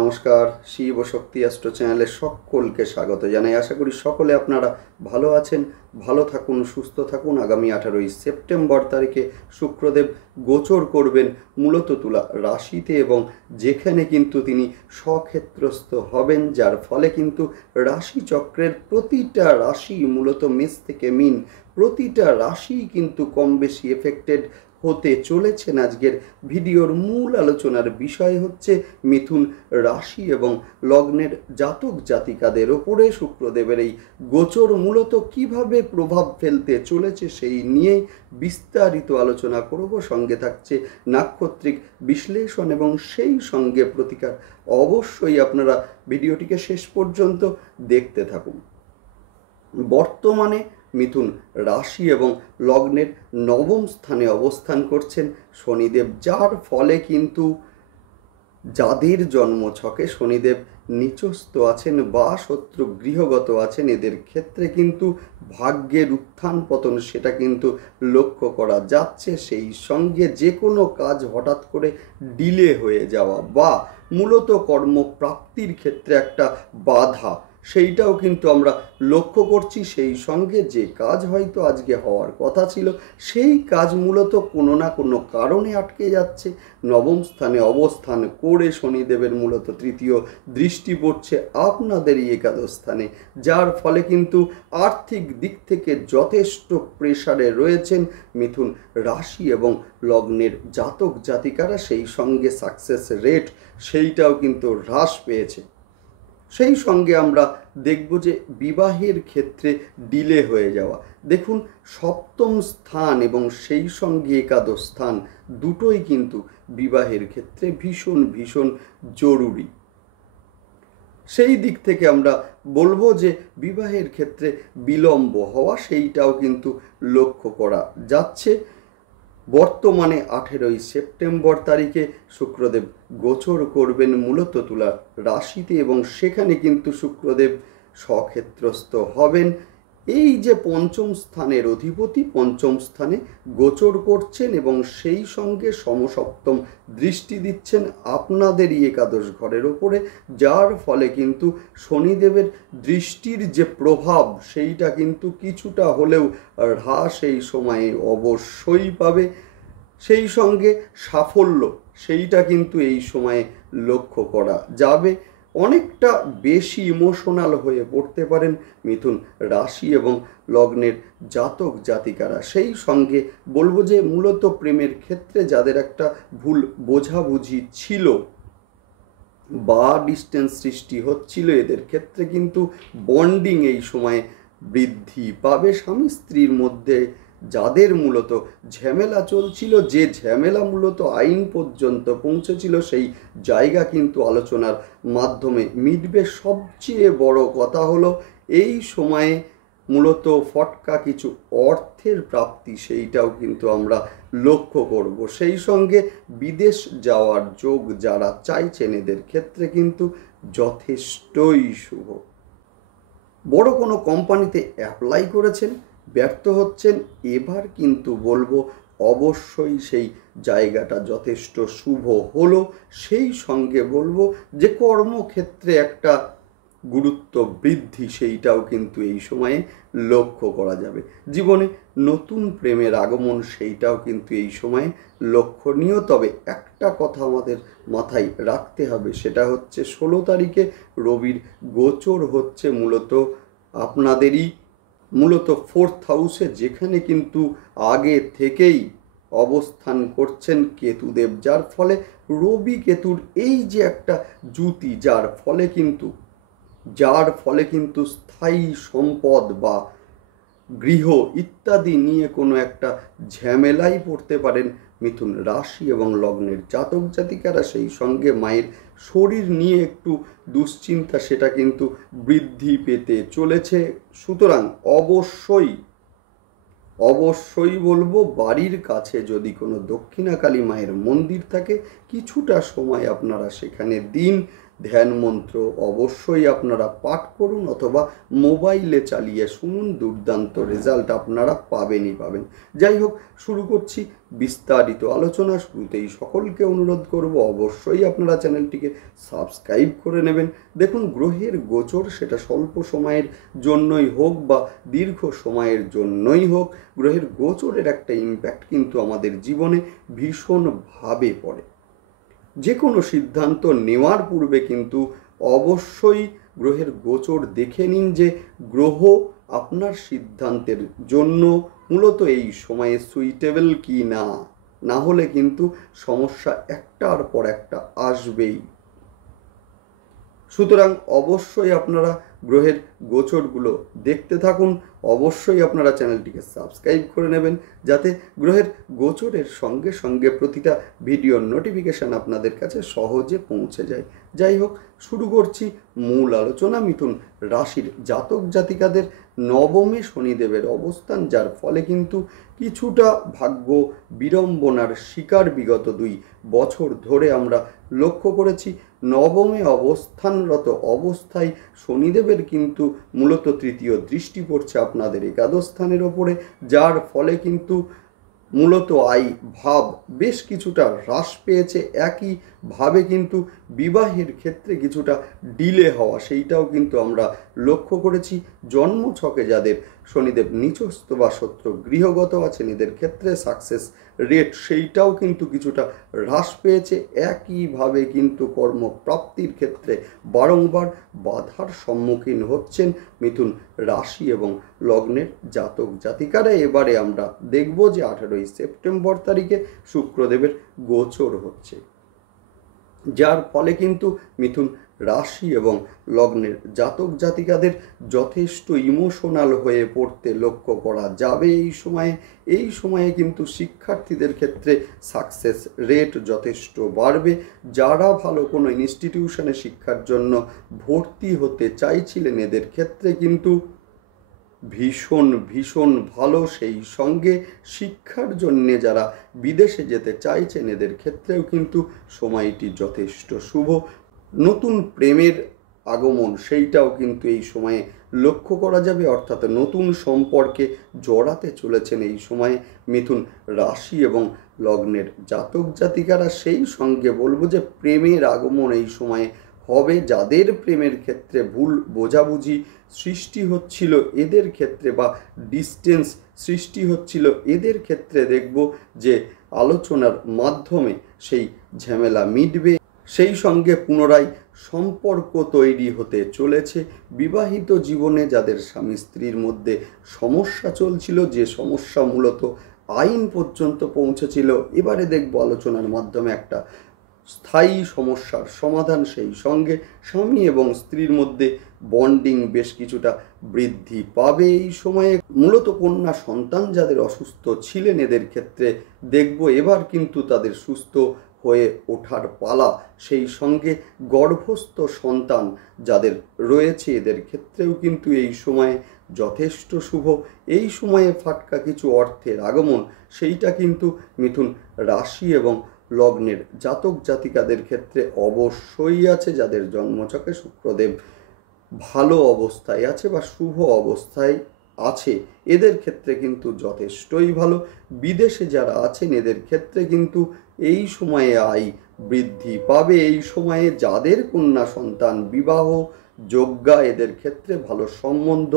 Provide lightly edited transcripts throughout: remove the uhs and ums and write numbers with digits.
নমস্কার, শিব ও শক্তি অ্যাস্ট্রো চ্যানেলে সকলকে স্বাগত জানাই। আশা করি সকলে আপনারা ভালো আছেন, ভালো থাকুন, সুস্থ থাকুন। আগামী 18ই সেপ্টেম্বর তারিখে শুক্রদেব গোচর করবেন মূলত তুলা রাশিতে, এবং যেখানে কিন্তু তিনি স্বক্ষেত্রস্থ হবেন, যার ফলে কিন্তু রাশিচক্রের প্রতিটা রাশি, মূলত মেষ থেকে মীন, প্রতিটা রাশি কিন্তু কম বেশি এফেক্টেড হতে চলেছেন। আজকের ভিডিওর মূল আলোচনার বিষয় হচ্ছে মিথুন রাশি এবং লগ্নের জাতক জাতিকাদের ওপরে শুক্রদেবের এই গোচর মূলত কিভাবে প্রভাব ফেলতে চলেছে সেই নিয়েই বিস্তারিত আলোচনা করব। সঙ্গে থাকছে নাক্ষত্রিক বিশ্লেষণ এবং সেই সঙ্গে প্রতিকার। অবশ্যই আপনারা ভিডিওটিকে শেষ পর্যন্ত দেখতে থাকুন। বর্তমানে মিথুন রাশি এবং লগ্নের নবম স্থানে অবস্থান করছেন শনিদেব, যার ফলে কিন্তু যাদের জন্মছকে শনিদেব নিচস্থ আছেন বা শত্রু গৃহগত আছেন, এদের ক্ষেত্রে কিন্তু ভাগ্যের উত্থান পতন সেটা কিন্তু লক্ষ্য করা যাচ্ছে। সেই সঙ্গে যে কোনো কাজ হঠাৎ করে ডিলে হয়ে যাওয়া বা মূলত কর্মপ্রাপ্তির ক্ষেত্রে একটা বাধা, সেইটাও কিন্তু আমরা লক্ষ্য করছি। সেই সঙ্গে যে কাজ হয়তো আজকে হওয়ার কথা ছিল, সেই কাজ মূলত কোনো না কোনো কারণে আটকে যাচ্ছে। নবম স্থানে অবস্থান করে শনিদেবের মূলত তৃতীয় দৃষ্টি পড়ছে আপনাদেরই একাদশ স্থানে, যার ফলে কিন্তু আর্থিক দিক থেকে যথেষ্ট প্রেসারে রয়েছেন মিথুন রাশি এবং লগ্নের জাতক জাতিকারা। সেই সঙ্গে সাকসেস রেট সেইটাও কিন্তু হ্রাস পেয়েছে। সেই সঙ্গে আমরা দেখব যে বিবাহের ক্ষেত্রে ডিলে হয়ে যাওয়া। দেখুন, সপ্তম স্থান এবং সেই সঙ্গে একাদশ স্থান দুটোই কিন্তু বিবাহের ক্ষেত্রে ভীষণ ভীষণ জরুরি। সেই দিক থেকে আমরা বলবো যে বিবাহের ক্ষেত্রে বিলম্ব হওয়া সেইটাও কিন্তু লক্ষ্য করা যাচ্ছে। বর্তমানে 18ই সেপ্টেম্বর তারিখে শুক্রদেব গোচর করবেন মূলত তুলা রাশিতে, এবং সেখানে কিন্তু শুক্রদেব স্বক্ষেত্রস্থ হবেন। এই যে পঞ্চম স্থানের অধিপতি পঞ্চম স্থানে গোচর করছেন এবং সেই সঙ্গে সমসপ্তম দৃষ্টি দিচ্ছেন আপনাদেরই একাদশ ঘরের ওপরে, যার ফলে কিন্তু শনিদেবের দৃষ্টির যে প্রভাব সেইটা কিন্তু কিছুটা হলেও হ্রাস এই সময়ে অবশ্যই পাবে। সেই সঙ্গে সাফল্য সেইটা কিন্তু এই সময়ে লক্ষ্য করা যাবে। অনেকটা বেশি ইমোশনাল হয়ে পড়তে পারেন মিথুন রাশি এবং লগ্নের জাতক জাতিকারা। সেই সঙ্গে বলবো যে মূলত প্রেমের ক্ষেত্রে যাদের একটা ভুল বোঝাবুঝি ছিল বা ডিস্টেন্স সৃষ্টি হচ্ছিল, এদের ক্ষেত্রে কিন্তু বন্ডিং এই সময়ে বৃদ্ধি পাবে। স্বামী স্ত্রীর মধ্যে যাদের মূলত ঝামেলা চলছিল, যে ঝামেলা মূলত আইন পর্যন্ত পৌঁছেছিল, সেই জায়গা কিন্তু আলোচনার মাধ্যমে মিটবে। সবচেয়ে বড় কথা হলো এই সময়ে মূলত ফটকা কিছু অর্থের প্রাপ্তি সেইটাও কিন্তু আমরা লক্ষ্য করব। সেই সঙ্গে বিদেশ যাওয়ার যোগ যারা চাইছেন, এদের ক্ষেত্রে কিন্তু যথেষ্টই শুভ। বড় কোনো কোম্পানিতে অ্যাপ্লাই করেছেন, ব্যর্থ হচ্ছেন, এবার কিন্তু বলবো অবশ্যই সেই জায়গাটা যথেষ্ট শুভ হলো। সেই সঙ্গে বলবো যে কর্মক্ষেত্রে একটা গুরুত্ব বৃদ্ধি সেইটাও কিন্তু এই সময়ে লক্ষ্য করা যাবে। জীবনে নতুন প্রেমের আগমন সেইটাও কিন্তু এই সময়ে লক্ষণীয়। তবে একটা কথা আমাদের মাথায় রাখতে হবে, সেটা হচ্ছে 16 তারিখে রবির গোচর হচ্ছে মূলত আপনাদেরই মূলত 4th হাউসে, যেখানে কিন্তু আগে থেকেই অবস্থান করছেন কেতুদেব, যার ফলে রবি কেতুর এই যে একটা জুতি, যার ফলে কিন্তু স্থায়ী সম্পদ বা গৃহ ইত্যাদি নিয়ে কোনো একটা ঝামেলায় পড়তে পারেন মিথুন রাশি এবং লগ্নের জাতক জাতিকারা। সেই সঙ্গে মায়ের শরীর নিয়ে একটু দুশ্চিন্তা সেটা কিন্তু বৃদ্ধি পেতে চলেছে। সুতরাং অবশ্যই বলবো, বাড়ির কাছে যদি কোনো দক্ষিণাকালী মায়ের মন্দির থাকে, কিছুটা সময় আপনারা সেখানে দিন। ধ্যান মন্ত্র অবশ্যই আপনারা পাঠ করুন অথবা মোবাইলে চালিয়ে শুনুন, দুর্দান্ত রেজাল্ট আপনারা পাবেনই পাবেন। যাই হোক, শুরু করছি বিস্তারিত আলোচনা। শুরুতেই সকলকে অনুরোধ করব অবশ্যই আপনারা চ্যানেলটিকে সাবস্ক্রাইব করে নেবেন। দেখুন, গ্রহের গোচর সেটা স্বল্প সময়ের জন্যই হোক বা দীর্ঘ সময়ের জন্যই হোক, গ্রহের গোচরের একটা ইম্প্যাক্ট কিন্তু আমাদের জীবনে ভীষণভাবে পড়ে। যে কোনো সিদ্ধান্ত নেওয়ার পূর্বে কিন্তু অবশ্যই গ্রহের গোচর দেখে নিন যে গ্রহ আপনার সিদ্ধান্তের জন্য মূলত এই সময়ে সুইটেবল কি না, না হলে কিন্তু সমস্যা একটার পর একটা আসবেই। সুতরাং অবশ্যই আপনারা গ্রহের গোচরগুলো দেখতে থাকুন। অবশ্যই আপনারা চ্যানেলটিকে সাবস্ক্রাইব করে নেবেন যাতে গ্রহের গোচরের সঙ্গে সঙ্গে প্রতিটা ভিডিওর নোটিফিকেশান আপনাদের কাছে সহজে পৌঁছে যায়। যাই হোক, শুরু করছি মূল আলোচনা। মিথুন রাশির জাতক জাতিকাদের নবমে শনিদেবের অবস্থান, যার ফলে কিন্তু কিছুটা ভাগ্য বিড়ম্বনার শিকার বিগত 2 বছর ধরে আমরা লক্ষ্য করেছি। নবমে অবস্থানরত অবস্থায় শনিদেবের কিন্তু মূলত তৃতীয় দৃষ্টি পড়ছে আপনাদের একাদশ স্থানের ওপরে, যার ফলে কিন্তু মূলত আয় ভাব বেশ কিছুটা হ্রাস পেয়েছে। একইভাবে কিন্তু বিবাহের ক্ষেত্রে কিছুটা ডিলে হওয়া সেইটাও কিন্তু আমরা লক্ষ্য করেছি। জন্মছকে যাদের শনিদেব নিচস্থ বা শত্রু গৃহগত আছেন, এদের ক্ষেত্রে সাকসেস রেট সেইটাও কিন্তু কিছুটা হ্রাস পেয়েছে। একইভাবে কিন্তু কর্মপ্রাপ্তির ক্ষেত্রে বারংবার বাধার সম্মুখীন হচ্ছেন মিথুন রাশি এবং লগ্নের জাতক জাতিকারা। এবারে আমরা দেখব যে 18ই সেপ্টেম্বর তারিখে শুক্রদেবের গোচর হচ্ছে, যার ফলে কিন্তু মিথুন রাশি এবং লগ্নের জাতক জাতিকাদের যথেষ্ট ইমোশনাল হয়ে পড়তে লক্ষ্য করা যাবে এই সময়ে কিন্তু শিক্ষার্থীদের ক্ষেত্রে সাকসেস রেট যথেষ্ট বাড়বে। যারা ভালো কোনো ইনস্টিটিউশনে শিক্ষার জন্য ভর্তি হতে চাইছিলেন, এদের ক্ষেত্রে কিন্তু ভীষণ ভালো। সেই সঙ্গে শিক্ষার জন্যে যারা বিদেশে যেতে চাইছেন, এদের ক্ষেত্রেও কিন্তু সময়টি যথেষ্ট শুভ। নতুন প্রেমের আগমন সেইটাও কিন্তু এই সময়ে লক্ষ্য করা যাবে, অর্থাৎ নতুন সম্পর্কে জড়াতে চলেছেন এই সময়ে মিথুন রাশি এবং লগ্নের জাতক জাতিকারা। সেই সঙ্গে বলবো যে প্রেমের আগমন এই সময়ে হবে। যাদের প্রেমের ক্ষেত্রে ভুল বোঝাবুঝি সৃষ্টি হচ্ছিল এদের ক্ষেত্রে, বা ডিস্টেন্স সৃষ্টি হচ্ছিল এদের ক্ষেত্রে, দেখব যে আলোচনার মাধ্যমে সেই ঝামেলা মিটবে। সেই সঙ্গে পুনরায় সম্পর্ক তৈরি হতে চলেছে। বিবাহিত জীবনে যাদের স্বামী স্ত্রীর মধ্যে সমস্যা চলছিল, যে সমস্যা মূলত আইন পর্যন্ত পৌঁছেছিল, এবারে দেখব আলোচনার মাধ্যমে একটা স্থায়ী সমস্যার সমাধান। সেই সঙ্গে স্বামী এবং স্ত্রীর মধ্যে বন্ডিং বেশ কিছুটা বৃদ্ধি পাবে এই সময়ে। মূলত কন্যা সন্তান যাদের অসুস্থ ছিলেন, এদের ক্ষেত্রে দেখব এবার কিন্তু তাদের সুস্থ হয়ে ওঠার পালা। সেই সঙ্গে গর্ভস্থ সন্তান যাদের রয়েছে, এদের ক্ষেত্রেও কিন্তু এই সময়ে যথেষ্ট শুভ। এই সময়ে ফাটকা কিছু অর্থের আগমন সেইটা কিন্তু মিথুন রাশি এবং লগ্নের জাতক জাতিকাদের ক্ষেত্রে অবশ্যই আছে। যাদের জন্মছকে শুক্রদেব ভালো অবস্থায় আছে বা শুভ অবস্থায় আছে, এদের ক্ষেত্রে কিন্তু যথেষ্টই ভালো। বিদেশে যারা আছেন, এদের ক্ষেত্রে কিন্তু এই সময়ে আয় বৃদ্ধি পাবে। এই সময়ে যাদের কন্যা সন্তান বিবাহ যোগ্যা, এদের ক্ষেত্রে ভালো সম্বন্ধ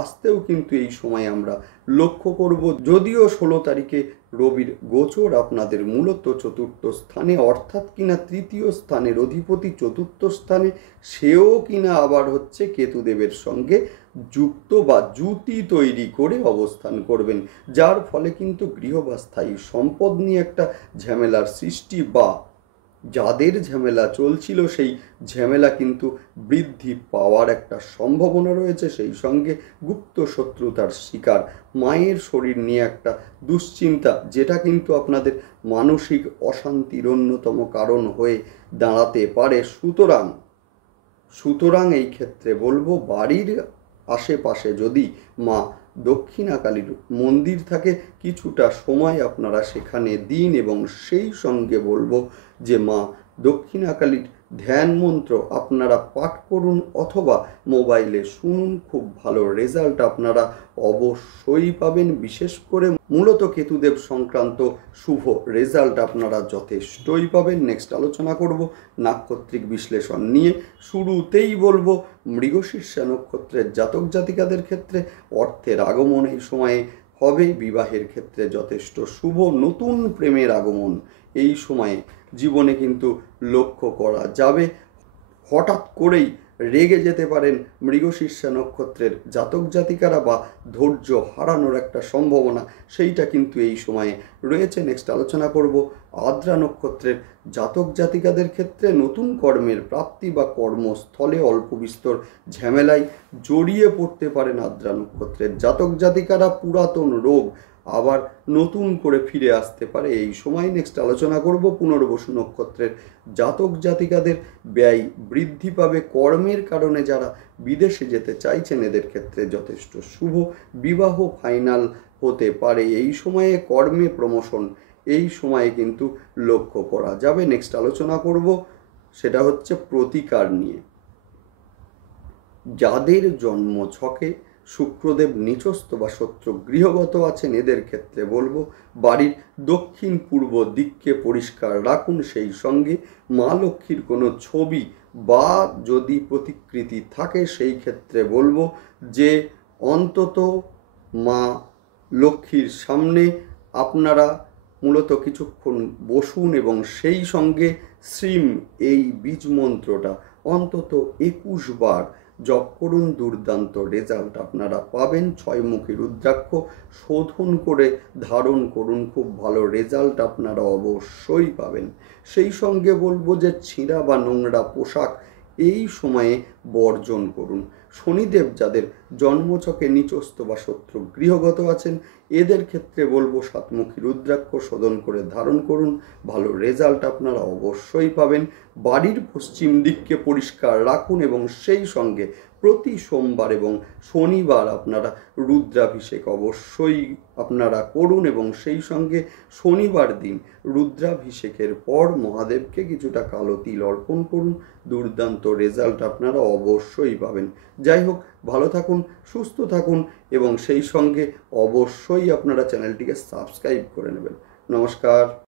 আসতেও কিন্তু এই সময় আমরা লক্ষ্য করব। যদিও 16 তারিখে রবির গোচর আপনাদের মূলত চতুর্থ স্থানে, অর্থাৎ কিনা তৃতীয় স্থানের অধিপতি চতুর্থ স্থানে, সেও কিনা আবার হচ্ছে কেতুদেবের সঙ্গে যুক্ত বা জুতি তৈরি করে অবস্থান করবেন, যার ফলে কিন্তু গৃহ বা স্থায়ী সম্পদ নিয়ে একটা ঝামেলার সৃষ্টি, বা যাদের ঝামেলা চলছিল সেই ঝামেলা কিন্তু বৃদ্ধি পাওয়ার একটা সম্ভাবনা রয়েছে। সেই সঙ্গে গুপ্ত শত্রুতার শিকার, মায়ের শরীর নিয়ে একটা দুশ্চিন্তা, যেটা কিন্তু আপনাদের মানসিক অশান্তির অন্যতম কারণ হয়ে দাঁড়াতে পারে। সুতরাং এই ক্ষেত্রে বলবো, বাড়ির আশেপাশে যদি মা দক্ষিণাকালীর মন্দির থাকে, কিছুটা সময় আপনারা সেখানে দিন। এবং সেই সঙ্গে বলবো যে মা দক্ষিণাকালীর ধ্যান মন্ত্র আপনারা পাঠ করুন অথবা মোবাইলে শুনুন, খুব ভালো রেজাল্ট আপনারা অবশ্যই পাবেন। বিশেষ করে মূলত কেতুদেব সংক্রান্ত শুভ রেজাল্ট আপনারা যথেষ্টই পাবেন। নেক্সট আলোচনা করব নাক্ষত্রিক বিশ্লেষণ নিয়ে। শুরুতেই বলবো মৃগশীর্ষা নক্ষত্রের জাতক জাতিকাদের ক্ষেত্রে অর্থের আগমন এই সময়ে হবে। বিবাহের ক্ষেত্রে যথেষ্ট শুভ। নতুন প্রেমের আগমন এই সময়ে জীবনে কিন্তু লক্ষ্য করা যাবে। হঠাৎ করেই রেগে যেতে পারেন মৃগশীর্ষা নক্ষত্রের জাতক জাতিকারা, বা ধৈর্য হারানোর একটা সম্ভাবনা সেইটা কিন্তু এই সময়ে রয়েছে। নেক্সট আলোচনা করব আদ্রা নক্ষত্রের জাতক জাতিকাদের ক্ষেত্রে নতুন কর্মের প্রাপ্তি বা কর্মস্থলে অল্প বিস্তর ঝামেলায় জড়িয়ে পড়তে পারেন আদ্রা নক্ষত্রের জাতক জাতিকারা। পুরাতন রোগ আবার নতুন করে ফিরে আসতে পারে এই সময়। নেক্সট আলোচনা করব পুনর্বসু নক্ষত্রের জাতক জাতিকাদের ব্যয় বৃদ্ধি পাবে। কর্মের কারণে যারা বিদেশে যেতে চাইছেন এদের ক্ষেত্রে যথেষ্ট শুভ। বিবাহ ফাইনাল হতে পারে এই সময়ে। কর্মে প্রমোশন এই সময়ে কিন্তু লক্ষ্য করা যাবে। নেক্সট আলোচনা করব সেটা হচ্ছে প্রতিকার নিয়ে। যাদের জন্ম ছকে শুক্রদেব নিচস্থ বা শত্রু গৃহগত আছেন এদের ক্ষেত্রে বলবো বাড়ির দক্ষিণ পূর্ব দিককে পরিষ্কার রাখুন। সেই সঙ্গে মা লক্ষ্মীর কোনো ছবি বা যদি প্রতিকৃতি থাকে সেই ক্ষেত্রে বলবো যে অন্তত মা লক্ষ্মীর সামনে আপনারা মূলত কিছুক্ষণ বসুন এবং সেই সঙ্গে শ্রীম এই বীজ মন্ত্রটা অন্তত 21 বার জপ করুন। দুর্দান্ত রেজাল্ট আপনারা পাবেন। 6মুখী রুদ্রাক্ষ শোধন করে ধারণ করুন, খুব ভালো রেজাল্ট আপনারা অবশ্যই পাবেন। সেই সঙ্গে বলবো যে ছেঁড়া বা নোংরা পোশাক এই সময়ে বর্জন করুন। শনিদেব যাদের জন্মছকে নিচস্থ বা শত্রু গৃহগত আছেন এদের ক্ষেত্রে বলবো 7মুখী রুদ্রাক্ষ শোধন করে ধারণ করুন, ভালো রেজাল্ট আপনারা অবশ্যই পাবেন। বাড়ির পশ্চিম দিককে পরিষ্কার রাখুন এবং সেই সঙ্গে প্রতি সোমবার এবং শনিবার আপনারা রুদ্রাভিষেক অবশ্যই আপনারা করুন এবং সেই সঙ্গে শনিবার দিন রুদ্রাভিষেকের পর মহাদেবকে কিছুটা কালো তিল অর্পণ করুন। দুর্দান্ত রেজাল্ট আপনারা অবশ্যই পাবেন। যাই হোক, ভালো থাকুন, সুস্থ থাকুন এবং সেই সঙ্গে অবশ্যই আপনারা চ্যানেলটিকে সাবস্ক্রাইব করে নেবেন। নমস্কার।